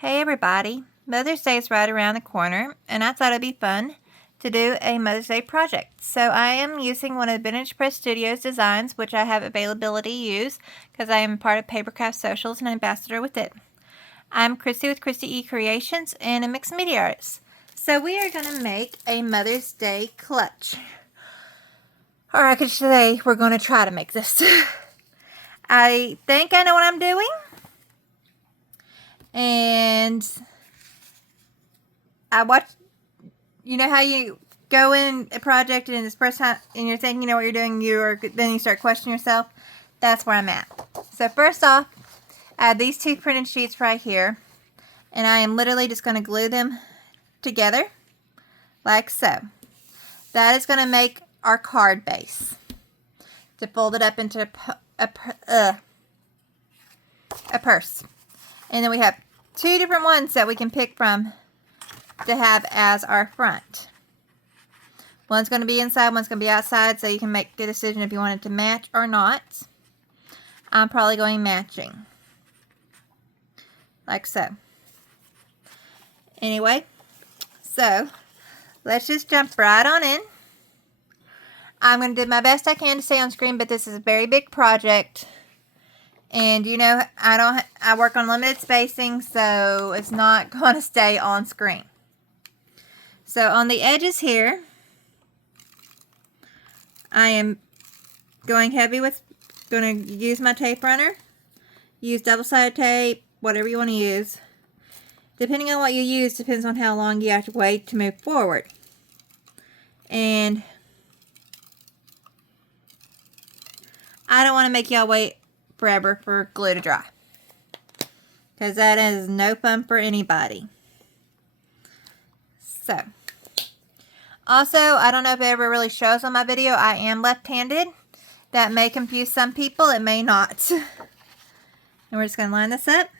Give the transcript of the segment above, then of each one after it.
Hey everybody, Mother's Day is right around the corner and I thought it'd be fun to do a Mother's Day project. So I am using one of Vintage Press Studios designs, which I have availability to use because I am part of Papercraft Socials and ambassador with it. I'm Christi with Christi E Creations and a mixed media artist. So we are going to make a Mother's Day clutch. Or I could say we're going to try to make this. I think I know what I'm doing. And I watched, you know how you go in a project and it's first time and you're thinking you know what you're doing, then you start questioning yourself. That's where I'm at. So first off, I have these two printed sheets right here, and I am literally just going to glue them together like so. That is going to make our card base to fold it up into a purse. And then we have two different ones that we can pick from to have as our front. One's going to be inside, one's going to be outside, so you can make the decision if you want it to match or not. I'm probably going matching. Like so. Anyway, so let's just jump right on in. I'm going to do my best I can to stay on screen, but this is a very big project. And you know, I work on limited spacing, so it's not going to stay on screen. So on the edges here, I am going heavy with, going to use my tape runner. Use double-sided tape, whatever you want to use. Depending on what you use, depends on how long you have to wait to move forward. And I don't want to make y'all wait forever for glue to dry, because that is no fun for anybody. So, also, I don't know if it ever really shows on my video, I am left-handed. That may confuse some people, it may not. And we're just going to line this up.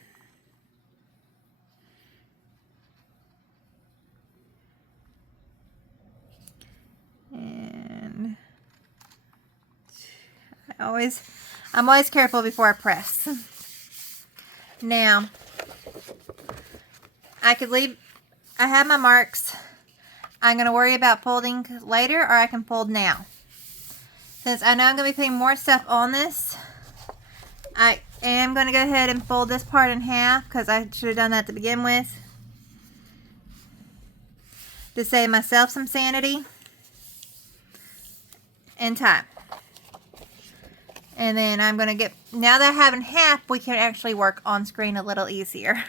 And I'm always careful before I press. Now, I have my marks. I'm going to worry about folding later, or I can fold now. Since I know I'm going to be putting more stuff on this, I am going to go ahead and fold this part in half, because I should have done that to begin with, to save myself some sanity and time. And then I'm going to get, now that I have in half, we can actually work on screen a little easier.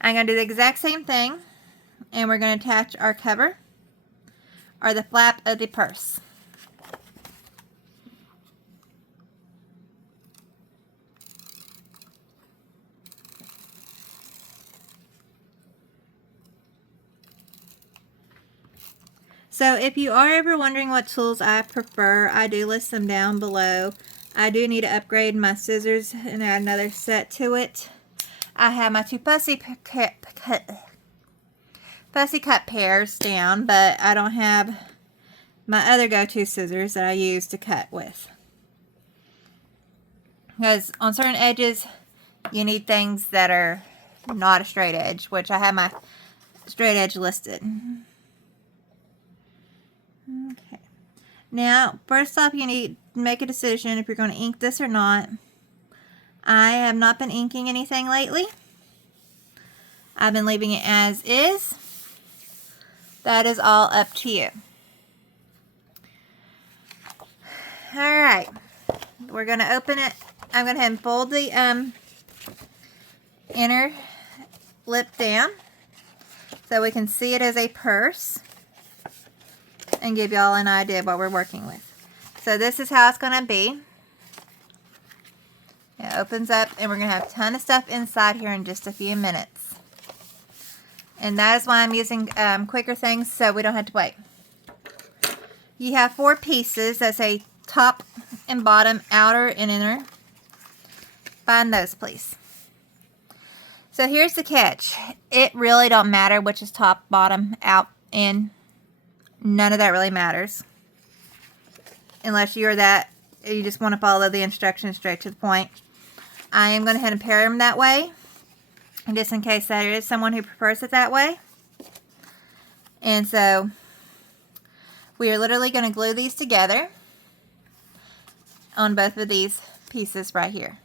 I'm going to do the exact same thing. And we're going to attach our cover, or the flap of the purse. So if you are ever wondering what tools I prefer, I do list them down below. I do need to upgrade my scissors and add another set to it. I have my two fussy cut pairs down, but I don't have my other go-to scissors that I use to cut with. Because on certain edges, you need things that are not a straight edge, which I have my straight edge listed. Okay. Now, first off, you need to make a decision if you're going to ink this or not. I have not been inking anything lately. I've been leaving it as is. That is all up to you. Alright. We're going to open it. I'm going to have fold the inner lip down so we can see it as a purse and give y'all an idea of what we're working with. So this is how it's going to be. It opens up, and we're going to have a ton of stuff inside here in just a few minutes. And that is why I'm using quicker things, so we don't have to wait. You have 4 pieces. That's a top and bottom, outer and inner. Find those, please. So here's the catch. It really don't matter which is top, bottom, out, in. None of that really matters. Unless you just want to follow the instructions straight to the point. I am going to head and pair them that way. just in case there is someone who prefers it that way. And so we are literally going to glue these together on both of these pieces right here.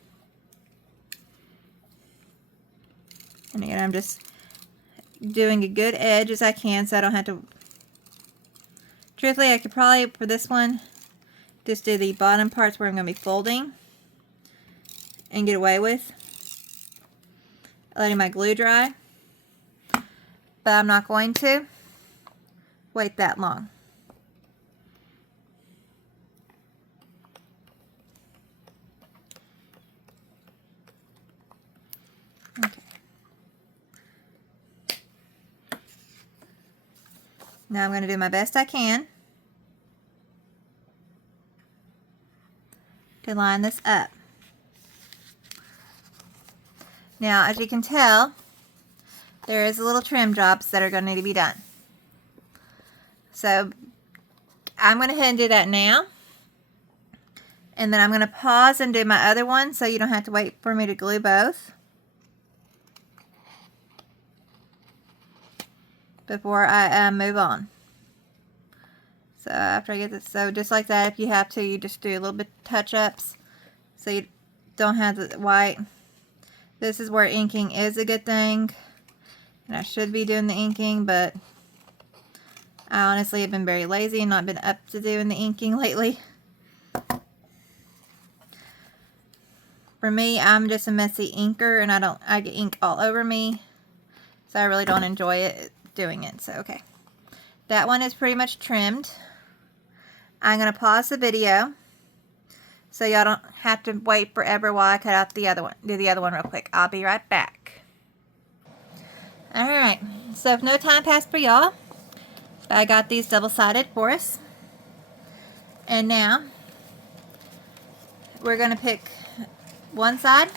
And again, I'm just doing a good edge as I can so I don't have to. Truthfully, I could probably, for this one, just do the bottom parts where I'm going to be folding and get away with letting my glue dry. But I'm not going to wait that long. Okay. Now I'm going to do my best I can to line this up. Now, as you can tell, there is a little trim jobs that are going to need to be done. So I'm going to go ahead and do that now. And then I'm going to pause and do my other one so you don't have to wait for me to glue both before I move on. So after I get this, so just like that, if you have to, you just do a little bit touch-ups so you don't have the white. This is where inking is a good thing. And I should be doing the inking, but I honestly have been very lazy and not been up to doing the inking lately. For me, I'm just a messy inker, and I get ink all over me, so I really don't enjoy it doing it. So okay, that one is pretty much trimmed. I'm gonna pause the video so y'all don't have to wait forever while I cut out the other one. Do the other one real quick. I'll be right back. All right. So if no time passed for y'all, I got these double-sided for us, and now we're gonna pick. One side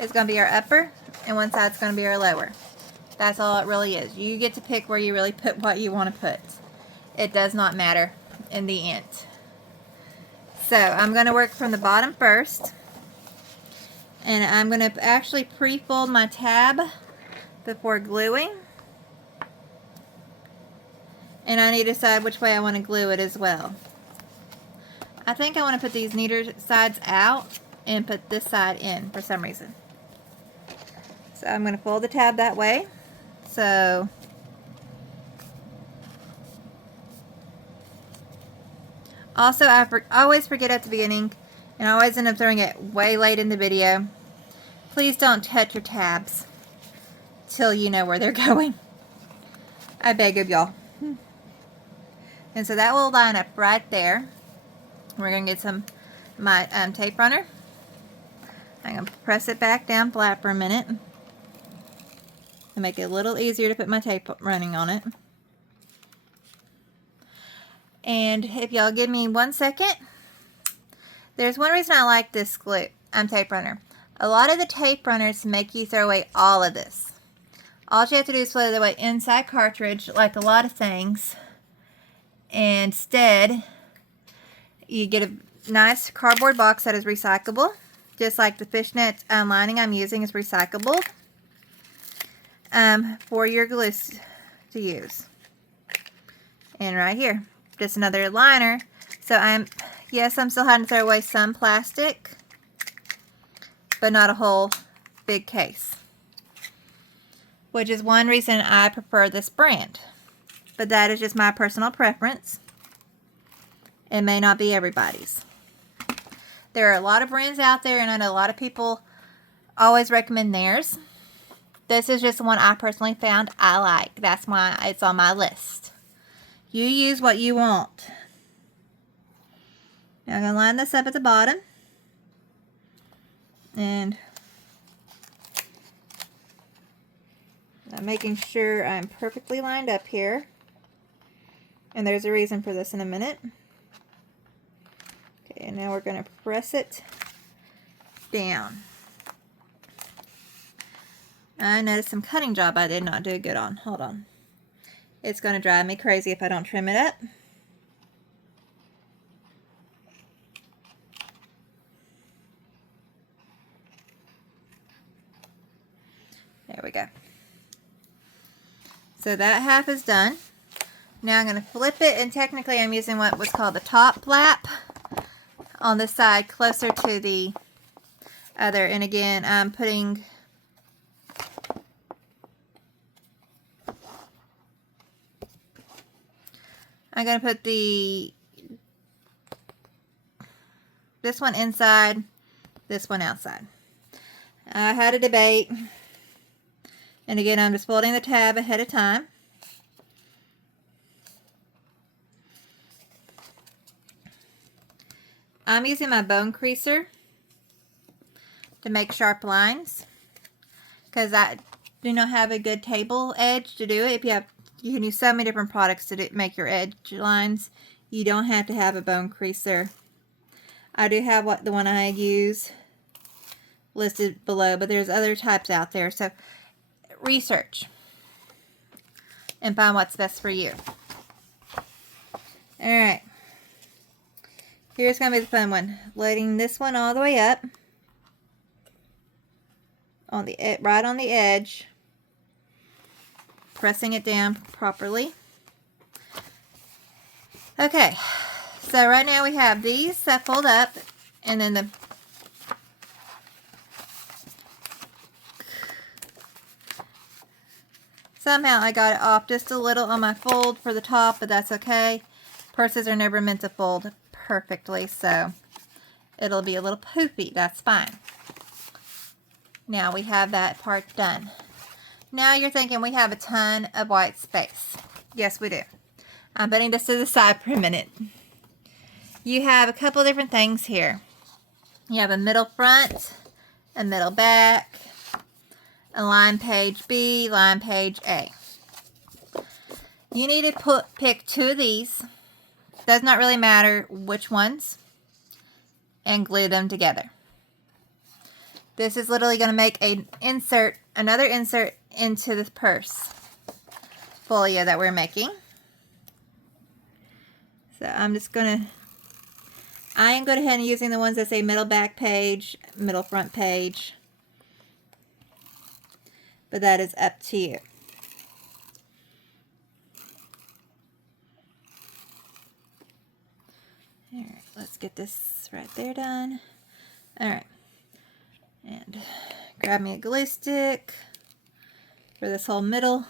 is going to be our upper, and one side is going to be our lower. That's all it really is. You get to pick where you really put what you want to put. It does not matter in the end. So I'm going to work from the bottom first, and I'm going to actually pre-fold my tab before gluing. And I need to decide which way I want to glue it as well. I think I want to put these neater sides out and put this side in for some reason. So I'm going to fold the tab that way. So also, I always forget at the beginning, and I always end up throwing it way late in the video. Please don't touch your tabs till you know where they're going. I beg of y'all. And so that will line up right there. We're going to get some my tape runner. I'm going to press it back down flat for a minute to make it a little easier to put my tape running on it. And if y'all give me 1 second, there's one reason I like this tape runner. A lot of the tape runners make you throw away all of this. All you have to do is throw it away inside cartridge, like a lot of things. And instead, you get a nice cardboard box that is recyclable. Just like the fishnet lining I'm using is recyclable for your glue to use. And right here, just another liner. So yes, I'm still having to throw away some plastic, but not a whole big case. Which is one reason I prefer this brand. But that is just my personal preference. It may not be everybody's. There are a lot of brands out there, and I know a lot of people always recommend theirs. This is just the one I personally found I like. That's why it's on my list. You use what you want. Now I'm going to line this up at the bottom. And I'm making sure I'm perfectly lined up here. And there's a reason for this in a minute. Okay, and now we're going to press it down. I noticed some cutting job I did not do good on. Hold on. It's going to drive me crazy if I don't trim it up. There we go. So that half is done. Now I'm going to flip it, and technically I'm using what was called the top flap on the side closer to the other. And again, I'm going to put this one inside, this one outside. I had a debate, and again I'm just folding the tab ahead of time. I'm using my bone creaser to make sharp lines because I do not have a good table edge to do it. You can use so many different products to make your edge lines. You don't have to have a bone creaser. I do have the one I use listed below, but there's other types out there. So research and find what's best for you. All right. Here's going to be the fun one. Loading this one all the way up on right on the edge. Pressing it down properly. Okay. So right now we have these that fold up, and then somehow I got it off just a little on my fold for the top, but that's okay. Purses are never meant to fold perfectly, so it'll be a little poofy. That's fine. Now we have that part done. Now you're thinking we have a ton of white space. Yes, we do. I'm putting this to the side for a minute. You have a couple different things here. You have a middle front, a middle back, a line page B, line page A. You need to pick two of these. Does not really matter which ones, and glue them together. This is literally going to make another insert into the purse folio that we're making. So I am going ahead and using the ones that say middle back page, middle front page, but that is up to you. Alright, let's get this right there done. Alright, and grab me a glue stick for this whole middle.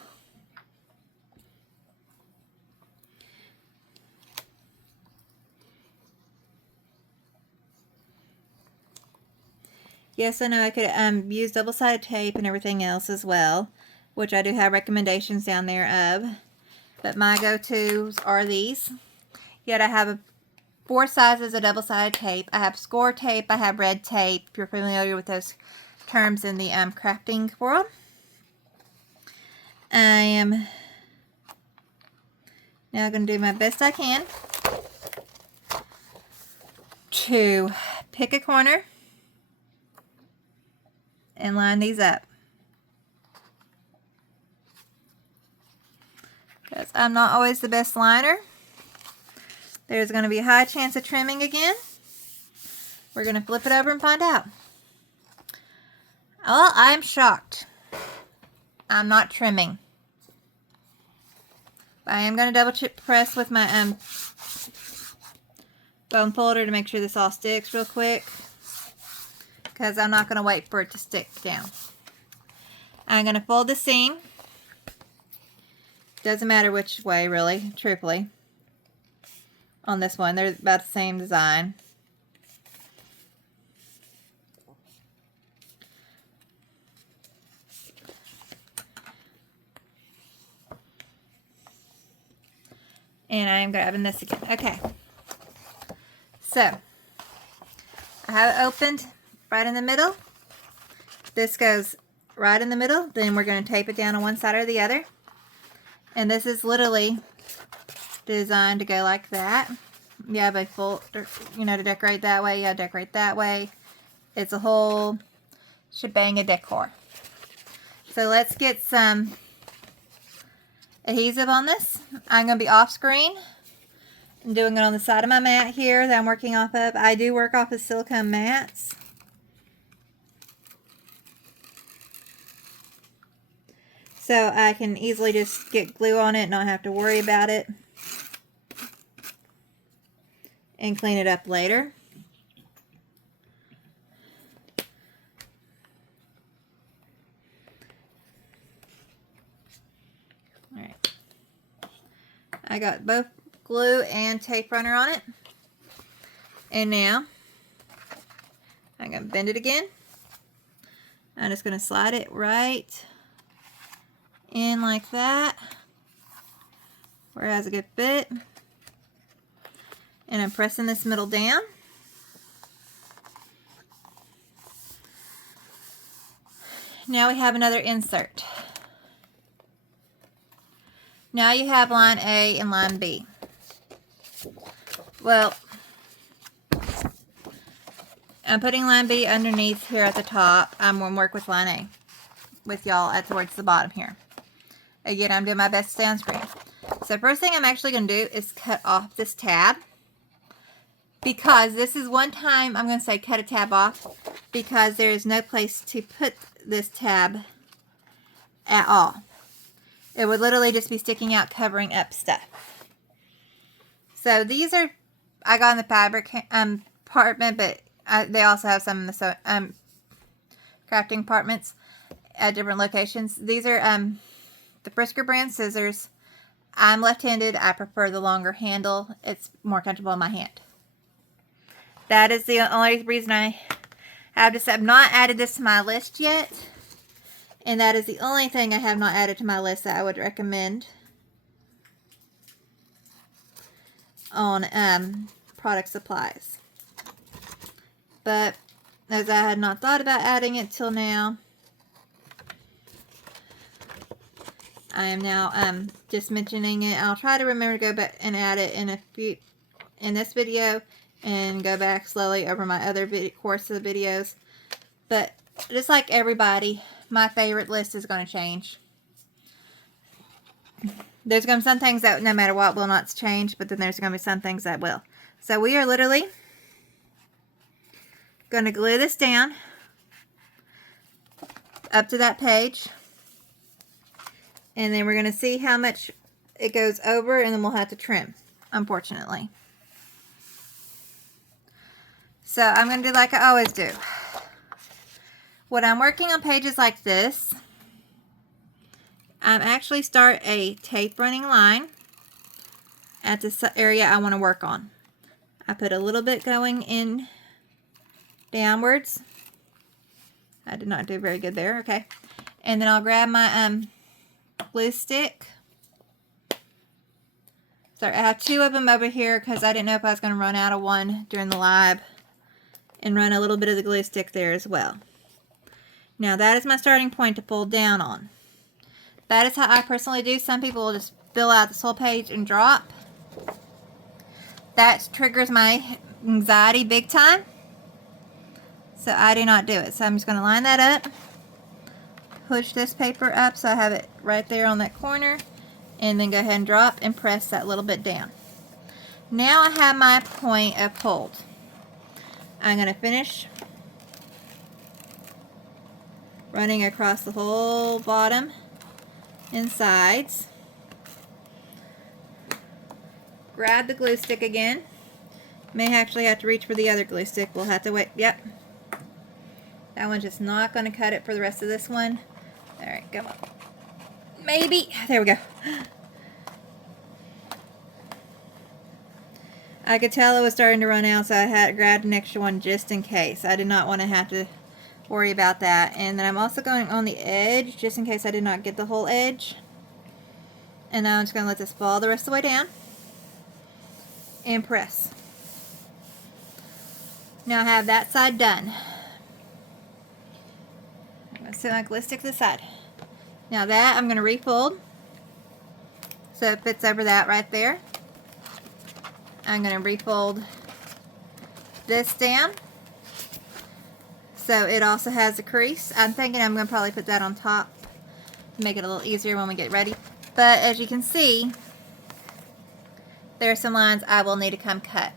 Yes, I know I could use double-sided tape and everything else as well, which I do have recommendations down there of, but my go-tos are these. Yet I have 4 sizes of double-sided tape. I have score tape, I have red tape, if you're familiar with those terms in the crafting world. I am now going to do my best I can to pick a corner and line these up, because I'm not always the best liner. There's going to be a high chance of trimming again. We're going to flip it over and find out. Well, I'm shocked. I'm not trimming. I am going to double press with my bone folder to make sure this all sticks real quick, because I'm not going to wait for it to stick down. I'm going to fold the seam. Doesn't matter which way, really, truthfully. On this one, they're about the same design. And I'm grabbing this again. Okay. So, I have it opened right in the middle. This goes right in the middle. Then we're going to tape it down on one side or the other. And this is literally designed to go like that. You have a full, to decorate that way. You decorate that way. It's a whole shebang of decor. So let's get some adhesive on this. I'm going to be off screen. I'm doing it on the side of my mat here that I'm working off of. I do work off of silicone mats. so I can easily just get glue on it and not have to worry about it and clean it up later. Alright, I got both glue and tape runner on it, and now I'm going to bend it again. I'm just going to slide it right in like that, where it has a good fit. And I'm pressing this middle down. Now we have another insert. Now you have line A and line B. Well, I'm putting line B underneath here at the top. I'm going to work with line A with y'all at towards the bottom here. Again, I'm doing my best to stay on screen. So first thing I'm actually going to do is cut off this tab, because this is one time I'm going to say cut a tab off, because there is no place to put this tab at all. It would literally just be sticking out, covering up stuff. So these are, I got in the fabric department, but they also have some in the crafting departments at different locations. These are the Frisker brand scissors. I'm left-handed. I prefer the longer handle. It's more comfortable in my hand. That is the only reason I have this. I've not added this to my list yet. And that is the only thing I have not added to my list that I would recommend on product supplies. But as I had not thought about adding it till now, I am now just mentioning it. I'll try to remember to go back and add it in this video, and go back slowly over my other course of videos. But just like everybody, my favorite list is going to change. There's going to be some things that no matter what will not change, but then there's going to be some things that will. So we are literally going to glue this down up to that page. And then we're going to see how much it goes over, and then we'll have to trim, unfortunately. So I'm going to do like I always do. When I'm working on pages like this, I actually start a tape running line at the area I want to work on. I put a little bit going in downwards. I did not do very good there. Okay. And then I'll grab my glue stick. Sorry, I have two of them over here because I didn't know if I was going to run out of one during the live, and run a little bit of the glue stick there as well. Now that is my starting point to fold down on. That is how I personally do. Some people will just fill out this whole page and drop. That triggers my anxiety big time. So I do not do it. So I'm just going to line that up. Push this paper up so I have it right there on that corner. And then go ahead and drop and press that little bit down. Now I have my point of hold. I'm going to finish running across the whole bottom and sides. Grab the glue stick again. May actually have to reach for the other glue stick. We'll have to wait. Yep. That one's just not going to cut it for the rest of this one. Alright, come on. Maybe. There we go. I could tell it was starting to run out, so I had grabbed an extra one just in case. I did not want to have to worry about that. And then I'm also going on the edge, just in case I did not get the whole edge. And now I'm just going to let this fall the rest of the way down. And press. Now I have that side done. I'm going to set my glue stick to the side. Now that I'm going to refold so it fits over that right there. I'm going to refold this down so it also has a crease. I'm thinking I'm going to probably put that on top to make it a little easier when we get ready. But as you can see, there are some lines I will need to come cut.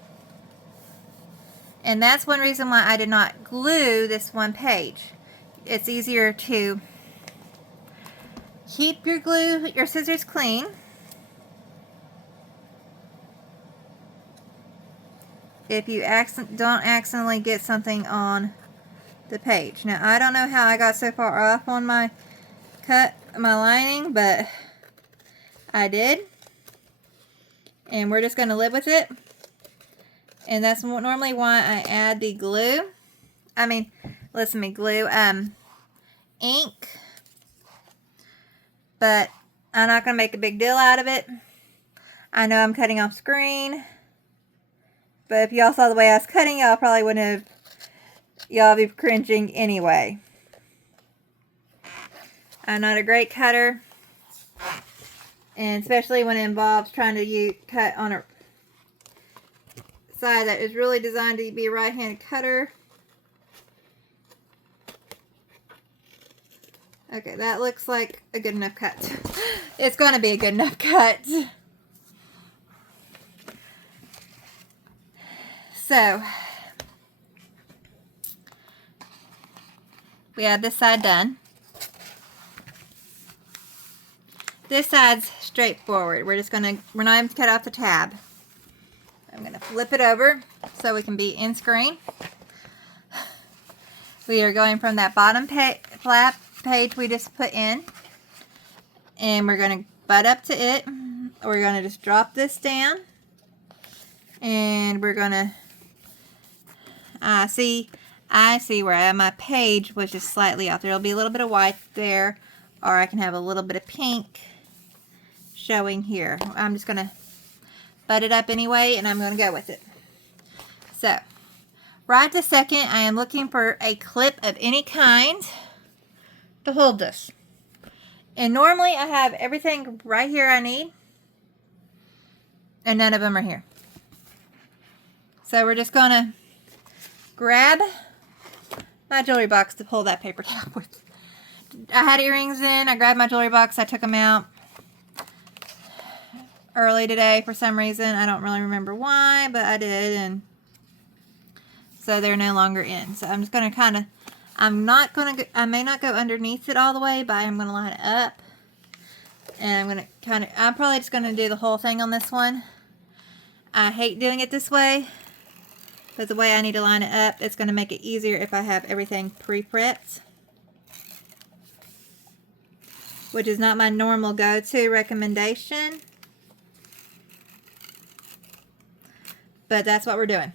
And that's one reason why I did not glue this one page. It's easier to Keep your scissors clean. If you don't accidentally get something on the page. Now, I don't know how I got so far off on my lining, but I did. And we're just going to live with it. And that's normally why I add the glue. Ink. But I'm not going to make a big deal out of it. I know I'm cutting off screen. But if y'all saw the way I was cutting, y'all probably wouldn't have. Y'all be cringing anyway. I'm not a great cutter. And especially when it involves trying to cut on a side that is really designed to be a right-handed cutter. Okay, that looks like a good enough cut. It's going to be a good enough cut. So, we have this side done. This side's straightforward. We're not even cut off the tab. I'm going to flip it over so we can be in screen. We are going from that bottom flap page we just put in, and we're going to butt up to it. We're going to just drop this down, and we're going to I see where my page was just slightly off. There'll be a little bit of white there, or I can have a little bit of pink showing here. I'm just going to butt it up anyway, and I'm going to go with it. So, right this second, I am looking for a clip of any kind to hold this. And normally I have everything right here I need, and none of them are here. So we're just going to grab my jewelry box to pull that paper down with. I had earrings in. I grabbed my jewelry box. I took them out early today for some reason. I don't really remember why, but I did, and so they're no longer in. So I'm just going to I may not go underneath it all the way, but I'm going to line it up. And I'm probably just going to do the whole thing on this one. I hate doing it this way, but the way I need to line it up, it's going to make it easier if I have everything pre-prepped, which is not my normal go-to recommendation, but that's what we're doing.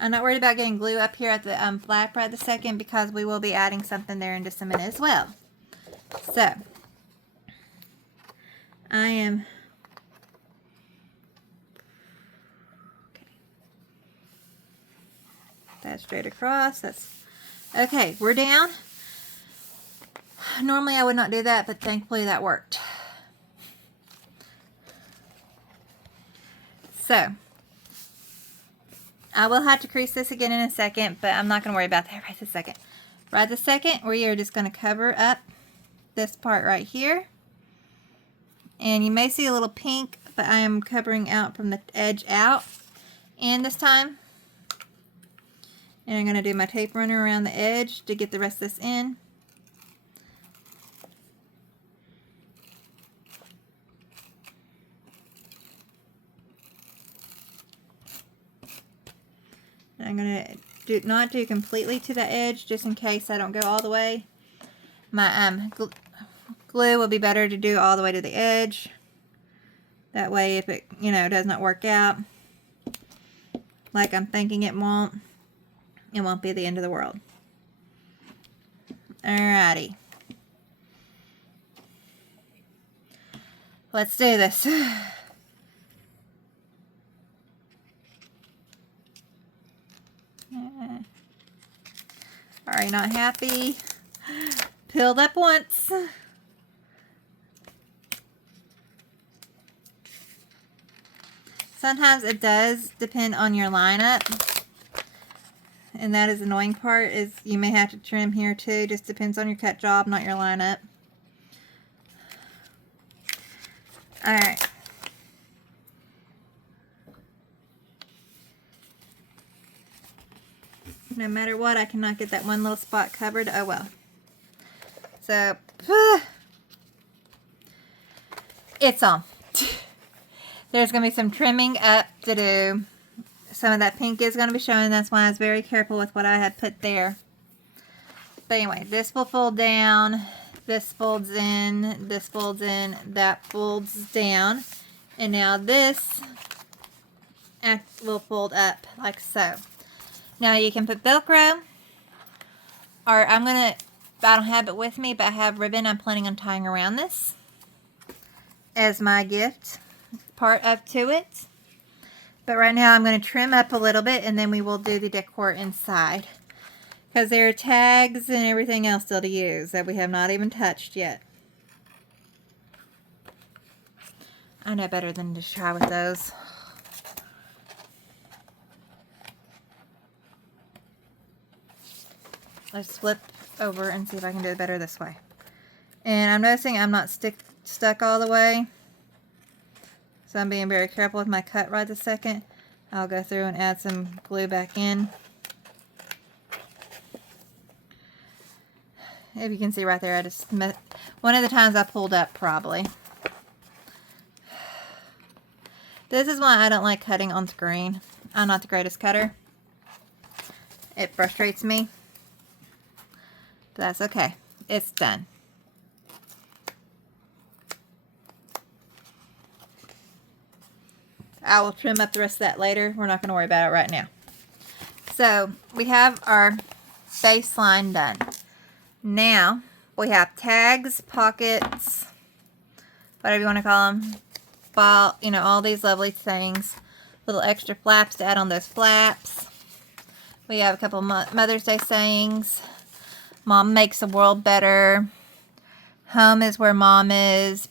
I'm not worried about getting glue up here at the flap right this second, because we will be adding something there in just a minute as well. So, I am... Okay. That's straight across. Okay, we're down. Normally I would not do that, but thankfully that worked. So, I will have to crease this again in a second, but I'm not going to worry about that right this second. Right this second, we are just going to cover up this part right here. And you may see a little pink, but I am covering out from the edge out. And this time, and I'm going to do my tape runner around the edge to get the rest of this in. I'm going to not do completely to the edge, just in case I don't go all the way. My glue will be better to do all the way to the edge. That way, if it, does not work out like I'm thinking it won't be the end of the world. Alrighty. Let's do this. Are you not happy? Peeled up once. Sometimes it does depend on your lineup. And that is the annoying part, is you may have to trim here too. Just depends on your cut job, not your lineup. Alright. No matter what, I cannot get that one little spot covered. Oh well. So, it's on. There's going to be some trimming up to do. Some of that pink is going to be showing. That's why I was very careful with what I had put there. But anyway, this will fold down. This folds in. This folds in. That folds down. And now this will fold up like so. Now you can put Velcro, or I don't have it with me, but I have ribbon I'm planning on tying around this as my gift part up to it. But right now I'm going to trim up a little bit, and then we will do the decor inside. Because there are tags and everything else still to use that we have not even touched yet. I know better than to try with those. Let's flip over and see if I can do it better this way. And I'm noticing I'm not stuck all the way. So I'm being very careful with my cut right this second. I'll go through and add some glue back in. If you can see right there, I just one of the times I pulled up probably. This is why I don't like cutting on screen. I'm not the greatest cutter. It frustrates me. But that's okay. It's done. I will trim up the rest of that later. We're not going to worry about it right now. So we have our baseline done. Now we have tags, pockets, whatever you want to call them, file, you know, all these lovely things. Little extra flaps to add on those flaps. We have a couple Mother's Day sayings. Mom makes the world better. Home is where mom is.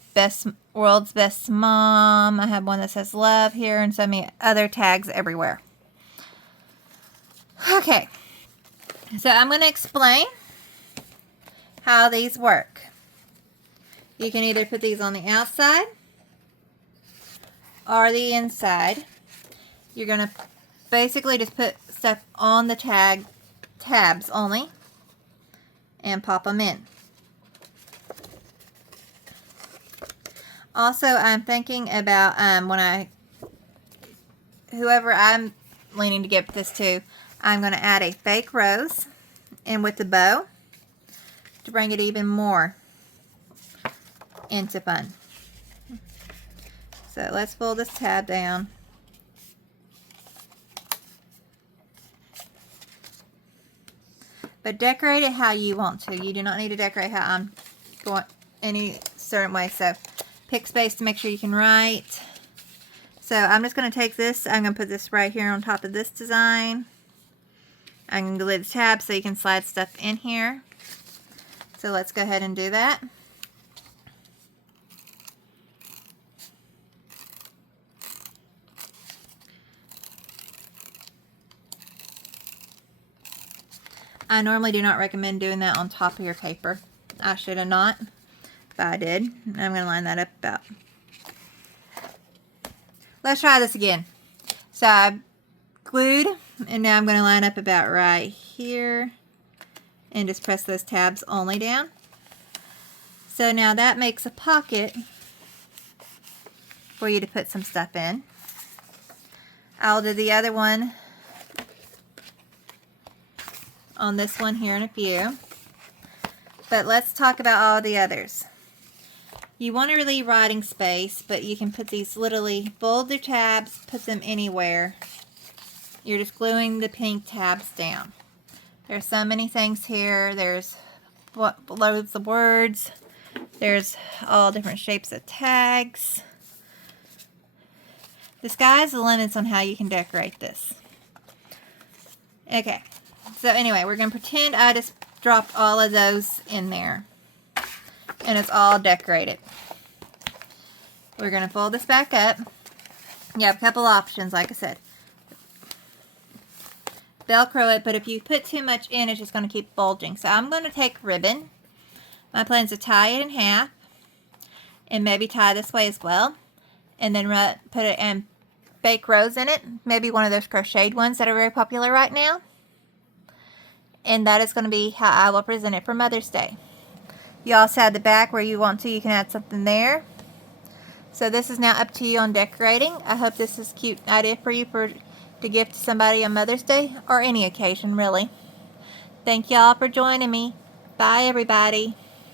World's best mom. I have one that says love here, and so many other tags everywhere. Okay. So I'm going to explain how these work. You can either put these on the outside or the inside. You're going to basically just put stuff on the tabs only and pop them in. Also, I'm thinking about whoever I'm leaning to give this to, I'm going to add a fake rose in with the bow to bring it even more into fun. So let's fold this tab down. But decorate it how you want to. You do not need to decorate how I'm going any certain way. So pick space to make sure you can write. So I'm just going to take this. I'm going to put this right here on top of this design. I'm going to glue the tab so you can slide stuff in here. So let's go ahead and do that. I normally do not recommend doing that on top of your paper. I should have not, but I did. I'm going to line that up about. Let's try this again. So I glued, and now I'm going to line up about right here and just press those tabs only down. So now that makes a pocket for you to put some stuff in. I'll do the other one on this one here in a few. But let's talk about all the others. You want to leave writing space, but you can put these literally, fold your tabs, put them anywhere. You're just gluing the pink tabs down. There's so many things here. There's loads of words. There's all different shapes of tags. The sky's the limits on how you can decorate this. Okay. So anyway, we're going to pretend I just dropped all of those in there. And it's all decorated. We're going to fold this back up. You have a couple options, like I said. Velcro it, but if you put too much in, it's just going to keep bulging. So I'm going to take ribbon. My plan is to tie it in half and maybe tie this way as well, and then put it in fake rose in it, maybe one of those crocheted ones that are very popular right now. And that is going to be how I will present it for Mother's Day. You also have the back where you want to, you can add something there. So this is now up to you on decorating. I hope this is a cute idea for you to gift to somebody on Mother's Day or any occasion really. Thank y'all for joining me. Bye everybody.